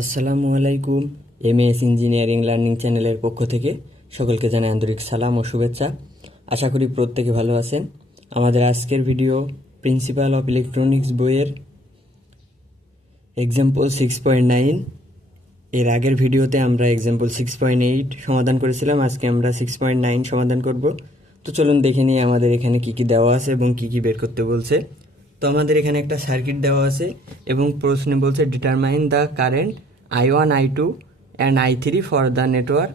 আসসালামু আলাইকুম M S engineering learning চ্যানেলের পক্ষ থেকে সকলকে জানাই আন্তরিক সালাম ও শুভেচ্ছা। আশা করি প্রত্যেকে ভালো আছেন। আমাদের আজকের ভিডিও প্রিন্সিপাল অফ ইলেকট্রনিক্স বইয়ের এক্সাম্পল সিক্স পয়েন্ট নাইন এর আগের ভিডিওতে আমরা এক্সাম্পল সিক্স পয়েন্ট এইট সমাধান করেছিলাম, আজকে আমরা সিক্স পয়েন্ট নাইন সমাধান করব। তো চলুন দেখে নিই আমাদের এখানে কি কি দেওয়া আছে এবং কি কি বের করতে বলছে। তো আমাদের এখানে একটা সার্কিট দেওয়া আছে। এবং প্রশ্নে বলছে determine the current I one I two and I three for the network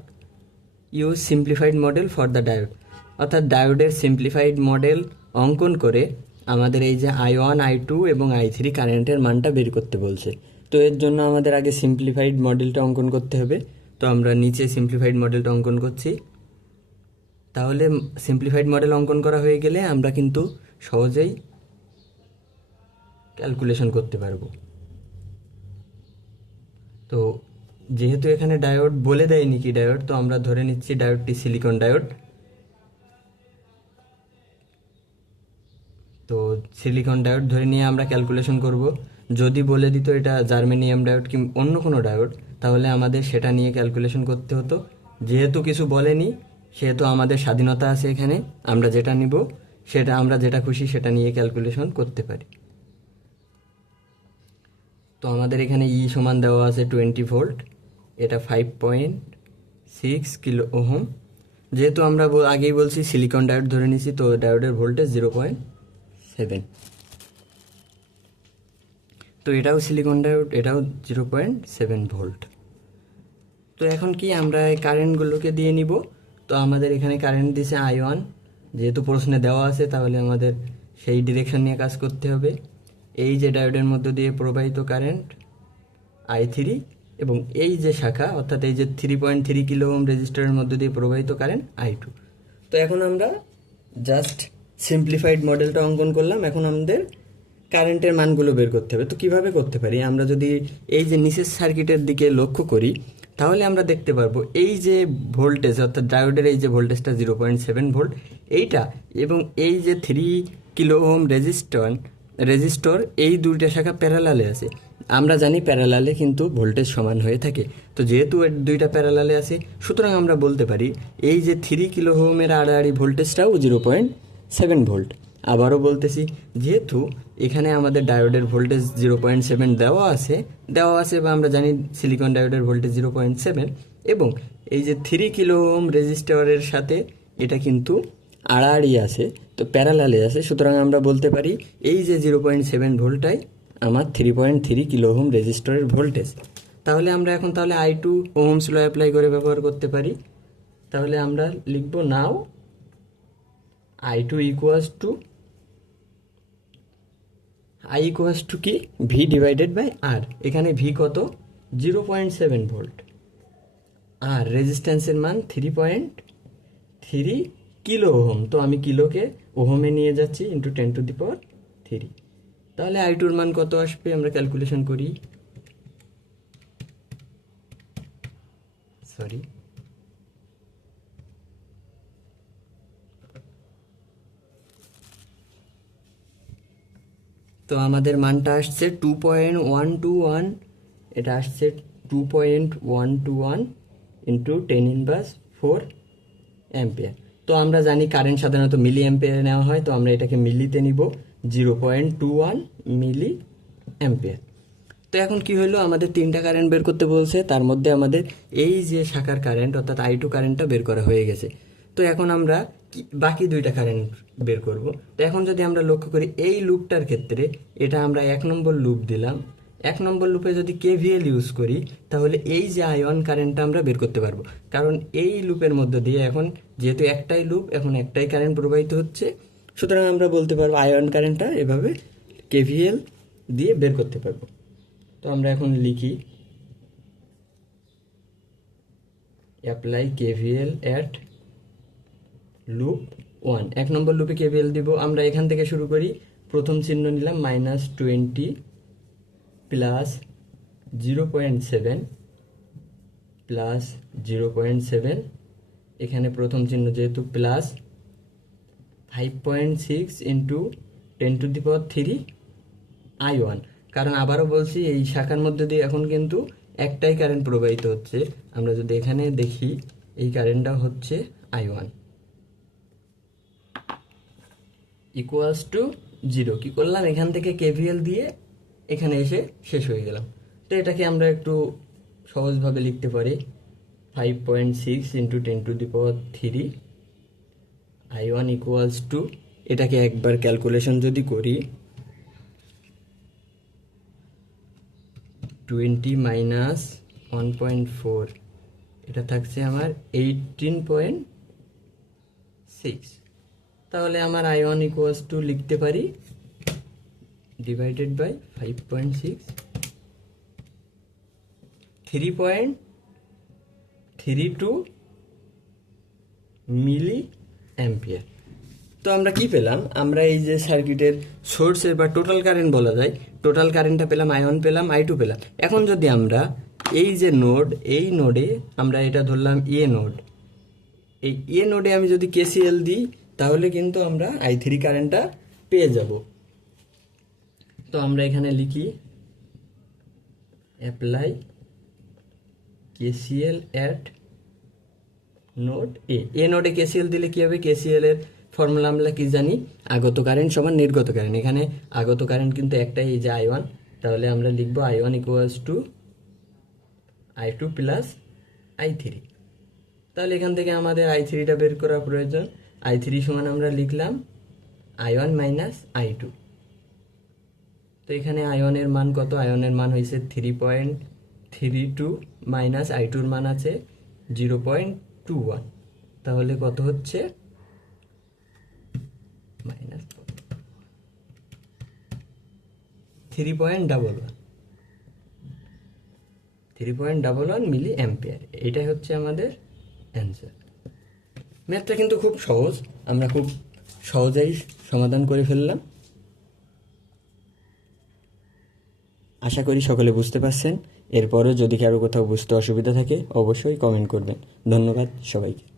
use simplified model for the diode অর্থাৎ ডায়োডের সিম্পলিফাইড মডেল অঙ্কন করে আমাদের এই যে আই ওয়ান আই টু এবং আই থ্রি কারেন্টের মানটা বের করতে বলছে। তো এর জন্য আমাদের আগে সিম্পলিফাইড মডেলটা অঙ্কন করতে হবে। তো আমরা নিচে সিম্পলিফাইড মডেলটা অঙ্কন করছি। তাহলে সিম্পলিফাইড মডেল অঙ্কন করা হয়ে গেলে আমরা কিন্তু সহজেই ক্যালকুলেশন করতে পারব। তো যেহেতু এখানে ডায়োড বলে দেয়নি কি ডায়োড তো আমরা ধরে নিচ্ছি ডায়োডটি সিলিকন ডায়োড তো সিলিকন ডায়োড ধরে নিয়ে আমরা ক্যালকুলেশন করব। যদি বলে দিত এটা জার্মেনিয়াম ডায়োড কি অন্য কোনো ডায়োড তাহলে আমাদের সেটা নিয়ে ক্যালকুলেশন করতে হতো। যেহেতু কিছু বলেনি, সেহেতু আমাদের স্বাধীনতা আছে এখানে, আমরা যেটা নিব, সেটা আমরা যেটা খুশি সেটা নিয়ে ক্যালকুলেশন করতে পারি। তো আমাদের এখানে ই সমান দেওয়া আছে টোয়েন্টি ভোল্ট এটা five point six kilo ohm. যেহেতু আমরা আগেই বলছি সিলিকন ডায়োড ধরে নিছি, তো ডায়োডের ভোল্টেজ জিরো পয়েন্ট সেভেন তো এটাও সিলিকন ডায়োড এটাও জিরো পয়েন্ট সেভেন ভোল্ট তো এখন কি আমরা এই কারেন্টগুলোকে দিয়ে নিব? তো আমাদের এখানে কারেন্ট দিছে আই ওয়ান যেহেতু প্রশ্নে দেওয়া আছে, তাহলে আমাদের সেই ডিরেকশন নিয়ে কাজ করতে হবে। এই যে ডায়োডের মধ্য দিয়ে প্রবাহিত কারেন্ট আই থ্রি এবং এই যে শাখা, অর্থাৎ এই যে three point three kilo ohm রেজিস্টারের মধ্য দিয়ে প্রবাহিত কারেন্ট আই টু তো এখন আমরা জাস্ট সিম্পলিফাইড মডেলটা অঙ্কন করলাম। এখন আমাদের কারেন্টের মানগুলো বের করতে হবে। তো কীভাবে করতে পারি? আমরা যদি এই যে নিচের সার্কিটের দিকে লক্ষ্য করি, তাহলে আমরা দেখতে পারব এই যে ভোল্টেজ, অর্থাৎ ডায়োডের এই যে ভোল্টেজটা জিরো পয়েন্ট সেভেন ভোল্ট এইটা এবং এই যে three kilo ohm resistor resistor এই দুইটা শাখা প্যারালালে আছে। আমরা জানি প্যারালালে কিন্তু ভোল্টেজ সমান হয়ে থাকে। তো যেহেতু এর দুইটা প্যারালালে আছে, সুতরাং আমরা বলতে পারি, এই যে থ্রি কিলো হোমের আড়াআড়ি ভোল্টেজটাও জিরো পয়েন্ট সেভেন ভোল্ট আবারও বলতেছি, যেহেতু এখানে আমাদের ডায়োডের ভোল্টেজ জিরো পয়েন্ট সেভেন দেওয়া আছে দেওয়া আছে বা আমরা জানি সিলিকন ডায়োডের ভোল্টেজ জিরো পয়েন্ট সেভেন এবং এই যে থ্রি কিলো হোম রেজিস্টারের সাথে এটা কিন্তু আড়াআড়ি আছে, তো প্যারালালে আছে। সুতরাং আমরা বলতে পারি, এই যে জিরো পয়েন্ট সেভেন ভোল্টটাই আমার three point three kilo ohm রেজিস্টরের voltage. তাহলে আমরা এখন তাহলে I two Ohm's law apply করে ব্যবহার করতে পারি। তাহলে আমরা লিখব now I two equals to I equals to কি? ভি ডিভাইডেড বাই আর এখানে ভি কত? জিরো পয়েন্ট সেভেন ভোল্ট আর রেজিস্ট্যান্সের মান three point three kilo ohm? তো আমি কিলোকে ওহমে নিয়ে যাচ্ছি into ten to the power three তাহলে আই টুর মান কত আসবে? আমরা ক্যালকুলেশন করি। সরি তো আমাদের মানটা আসছে two point one two one এটা আসছে two point one two one into ten inverse four ampere তো আমরা জানি কারেন্ট সাধারণত মিলি অ্যাম্পিয়ারে নেওয়া হয়, তো আমরা এটাকে মিলিতে নিব zero point two one milli ampere তো এখন কি হলো? আমাদের তিনটা কারেন্ট বের করতে বলছে, তার মধ্যে আমাদের এই যে শাখার কারেন্ট অর্থাৎ আই টু কারেন্টটা বের করা হয়ে গেছে। তো এখন আমরা বাকি দুইটা কারেন্ট বের করব। তো এখন যদি আমরা লক্ষ্য করি, এই লুপটার ক্ষেত্রে এটা আমরা এক নম্বর লুপ দিলাম। এক নম্বর লুপে যদি কেভিএল ইউজ করি, তাহলে এই যে আয়ন কারেন্টটা আমরা বের করতে পারব। কারণ এই লুপের মধ্য দিয়ে এখন যেহেতু একটাই লুপ, এখন একটাই কারেন্ট প্রবাহিত হচ্ছে, সুতরাং আমরা বলতে পারব আয়ন কারেন্টটা এভাবে কেভিএল দিয়ে বের করতে পারব। তো আমরা এখন লিখি apply KVL at loop one এক নম্বর লুপে কেভিএল দিব। আমরা এখান থেকে শুরু করি, প্রথম চিহ্ন নিলাম minus twenty plus zero point seven plus zero point seven এখানে প্রথম চিহ্ন যেহেতু plus five point six into ten to the power three I one কারণ আবারও বলছি, এই শাখার মধ্যে দিয়ে এখন কিন্তু একটাই কারেন্ট প্রবাহিত হচ্ছে। আমরা যদি এখানে দেখি, এই কারেন্টটা হচ্ছে I one equals to zero কী করলাম? এখান থেকে কেভিএল দিয়ে এখানে এসে শেষ হয়ে গেলাম। তো এটাকে আমরা একটু সহজভাবে লিখতে পারি। Five point six into ten to the power three I one equals to এটাকে একবার ক্যালকুলেশন যদি করি twenty minus one point four এটা থাকছে আমার এইটিন পয়েন্ট সিক্স তাহলে আমার আই ওয়ান ইকুয়ালস টু লিখতে পারি three point three two milli ampere তো আমরা কি পেলাম? আমরা এই যে সার্কিটের সোর্সের বা টোটাল কারেন্ট বলা যায় টোটাল কারেন্টটা পেলাম আই ওয়ান পেলাম আই টু পেলাম। এখন যদি আমরা এই যে নোড এই নোডে আমরা এটা ধরলাম এ নোড এই এ নোডে আমি যদি কেসিএল দিই, তাহলে কিন্তু আমরা আই থ্রি কারেন্টটা পেয়ে যাব। তো আমরা এখানে লিখি apply KCL at node A A নোডে কেসিএল দিলে কি হবে? কেসিএল এর ফর্মুলা আমরা কি জানি? আগত কারেন্ট সমান নির্গত কারেন্ট এখানে আগত কারেন্ট কিন্তু একটাই যে আই ওয়ান তাহলে আমরা লিখব I one equals to I two plus I three তাহলে এখান থেকে আমাদের আই থ্রিটা বের করা প্রয়োজন। আই থ্রি সমান আমরা লিখলাম I one minus I two তো এখানে আয়নের মান কত? আয়নের মান হয়েছে three point three two minus I টুর মান আছে জিরো পয়েন্ট টু ওয়ান তাহলে কত হচ্ছে? Minus three point double one three point double one milli ampere এটাই হচ্ছে আমাদের অ্যান্সার ম্যাথটা কিন্তু খুব সহজ। আমরা খুব সহজেই সমাধান করে ফেললাম। আশা করি সকলে বুঝতে পারছেন। এরপরও যদি কারও কোথাও বুঝতে অসুবিধা থাকে, অবশ্যই কমেন্ট করবেন। ধন্যবাদ সবাইকে।